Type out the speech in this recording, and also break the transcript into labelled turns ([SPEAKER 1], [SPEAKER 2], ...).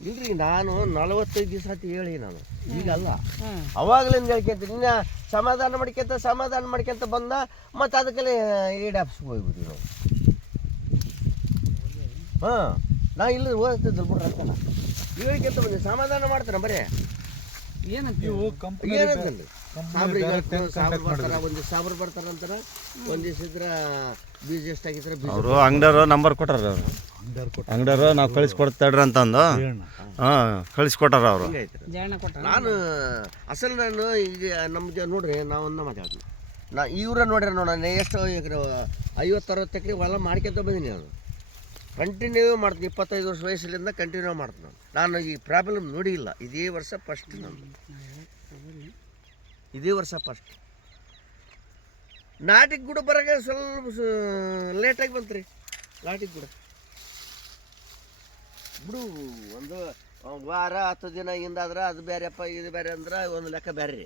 [SPEAKER 1] ಇಲ್ರಿ ನಾನು ನಲವತ್ತೈದು ದಿವಸ ಆತಿ ಹೇಳಿ ನಾನು. ಈಗಲ್ಲ.
[SPEAKER 2] ಅವಾಗ್ಲಿಂದ
[SPEAKER 1] ಅವಾಗಲಿಂದ ಹೇಳ್ಕೊಂತ ನಿನ್ನ ಸಮಾಧಾನ ಮಾಡ್ಕೊಂತ ಸಮಾಧಾನ ಮಾಡ್ಕೊಂತ ಬಂದ ಮತ್ತೆ ಅದಕ್ಕೆ ಈಡಾಪ್ಸ್ಗೆ ಹೋಗ್ಬಿಟ್ವಿ ನಾವು. ಹಾಂ ನಾ ಇಲ್ಲ ಓದ್ತಿದ್ದಲ್ಲ ಬಿಡ್ರಿ ಅಂತ ಹೇಳ್ಕೊಂತ ಬಂದೆ ಸಮಾಧಾನ ಮಾಡ್ತಾನೆ ಬರೇ?
[SPEAKER 2] ಏನಂತ
[SPEAKER 3] ನೀವು
[SPEAKER 1] ಏನಂತಲ್ಲಿ ಸಾಬ್ರು ಬರ್ತಾರ ಒಂದಿವ್ಸ ಸಾಬ್ರು ಬರ್ತಾರ ಅಂತಾರ ಒಂದ್ ದಿವ್ಸ ಇದ್ರ ಬೀಜ ಎಷ್ಟಾಗಿದ್ರೆ
[SPEAKER 4] ಅವರು ಅಂಗಡಿಯವರು ನಂಬರ್ ಕೊಟ್ಟಾರ ಅವರು. ಅಂಗಡಿಯವರು ನಾವು ಕಳಿಸ್ಕೊಡ್ತಾಡ್ರಿ ಅಂತಂದು. ಹಾಂ ಕಳಿಸ್ಕೊಟ್ಟಾರ ಅವರು.
[SPEAKER 1] ಹಿಂಗೈತ್ರಿ
[SPEAKER 2] ಜಾಣ ಕೊಟ್ಟ
[SPEAKER 1] ನಾನು ಅಸಲ್ ನಾನು ಈಗ ನಮ್ಗೆ ನೋಡ್ರಿ ನಾವೊಂದ ಮಾತಾಡ್ತೀನಿ ನಾ ಇವ್ರ ನೋಡ್ರಿ ನೋಡೋಣ ಎಷ್ಟು ಎಕರೆ ಐವತ್ತು ಅರವತ್ತು ಎಕರೆ ಹೊಲ ಮಾಡ್ಕೊಂತ ಬಂದೀನಿ ನಾನು. ಕಂಟಿನ್ಯೂ ಮಾಡ್ತೀನಿ ಇಪ್ಪತ್ತೈದು ವರ್ಷ ವಯಸ್ಸಲ್ಲಿಂದ ಕಂಟಿನ್ಯೂ ಮಾಡ್ತೀನಿ ನಾನು. ನಾನು ಈ ಪ್ರಾಬ್ಲಮ್ ನೋಡಿಲ್ಲ. ಇದೇ ವರ್ಷ ಫಸ್ಟ್ ನಾನು. ಇದೇ ವರ್ಷ ಫಸ್ಟ್ ನಾಟಿಗೆ ಗುಡ ಬರೋಕೆ ಸ್ವಲ್ಪ ಲೇಟಾಗಿ ಬಂತು ರೀ ನಾಟಿಗೆ ಗುಡ. ಬಿಡು ಒಂದು ವಾರ ಹತ್ತು ದಿನ ಹಿಂದಾದ್ರೆ ಅದು ಬೇರೆಪ್ಪ ಇದು ಬೇರೆ ಅಂದ್ರೆ ಒಂದು ಲೆಕ್ಕ ಬೇರೆ